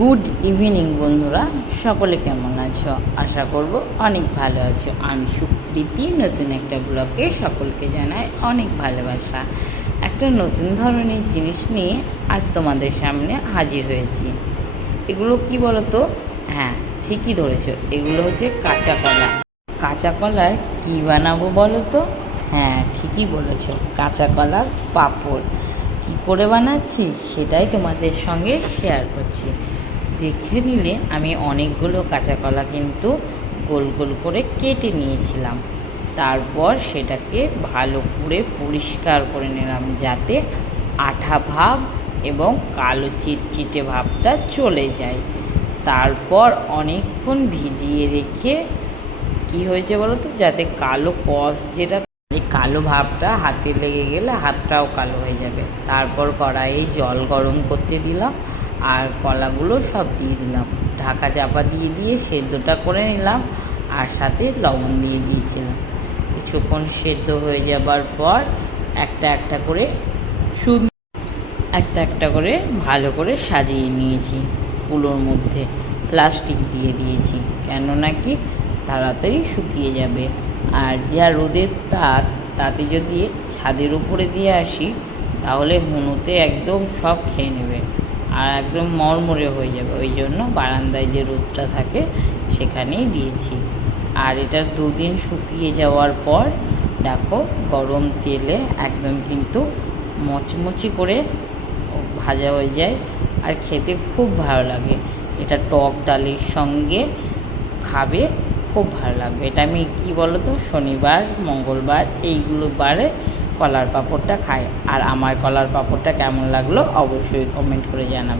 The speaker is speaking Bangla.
গুড ইভিনিং বন্ধুরা, সকলে কেমন আছো? আশা করব অনেক ভালো আছো। আমি সুকৃতি নতুন একটা ব্লগে সকলকে জানাই অনেক ভালোবাসা। একটা নতুন ধরনের জিনিস নিয়ে আজ তোমাদের সামনে হাজির হয়েছি। এগুলো কি বলো তো? হ্যাঁ, ঠিকই ধরেছো, এগুলো হচ্ছে কাঁচা কলা। কাঁচা কলার কী বানাবো বলো তো? হ্যাঁ, ঠিকই বলেছো, কাঁচা কলার পাঁপড়। কী করে বানাচ্ছি সেটাই তোমাদের সঙ্গে শেয়ার করছি। দেখে নিলে আমি অনেকগুলো কাঁচা কলা কিন্তু গোল গোল করে কেটে নিয়েছিলাম। তারপর সেটাকে ভালো করে পরিষ্কার করে নিলাম, যাতে আঠা ভাব এবং কালো চিটচিটে ভাবটা চলে যায়। তারপর অনেকক্ষণ ভিজিয়ে রেখে কি হয়েছে বলো তো, যাতে কালো কষ যেটা, এই কালো ভাবটা হাতে লেগে গেলে হাতটাও কালো হয়ে যাবে। তারপর কড়াইয়ে জল গরম করতে দিলাম আর কলাগুলো সব দিয়ে দিলাম, ঢাকা চাপা দিয়ে সেদ্ধটা করে নিলাম আর সাথে লবণ দিয়ে দিয়েছিলাম। কিছুক্ষণ সেদ্ধ হয়ে যাবার পর একটা একটা করে ভালো করে সাজিয়ে নিয়েছি। কুলোর মধ্যে প্লাস্টিক দিয়ে দিয়েছি, কেননা কি তাড়াতাড়ি শুকিয়ে যাবে। আর যা রোদের তাতে যদি ছাদের উপরে দিয়ে আসি তাহলে হুনুতে একদম সব খেয়ে নেবে আর একদম মরমরে হয়ে যাবে। ওই জন্য বারান্দায় যে রোদটা থাকে সেখানেই দিয়েছি। আর এটা 2 দিন শুকিয়ে যাওয়ার পর দেখো গরম তেলে একদম কিন্তু মচমচি করে ভাজা হয়ে যায় আর খেতে খুব ভালো লাগে। এটা টক ডালের সঙ্গে খাবে, খুব ভালো লাগবে। এটা আমি কি বলো তো, শনিবার মঙ্গলবার এইগুলো বারে কলার পাঁপড়টা খাই। আর আমার কলার পাঁপড়টা কেমন লাগলো অবশ্যই কমেন্ট করে জানাবে।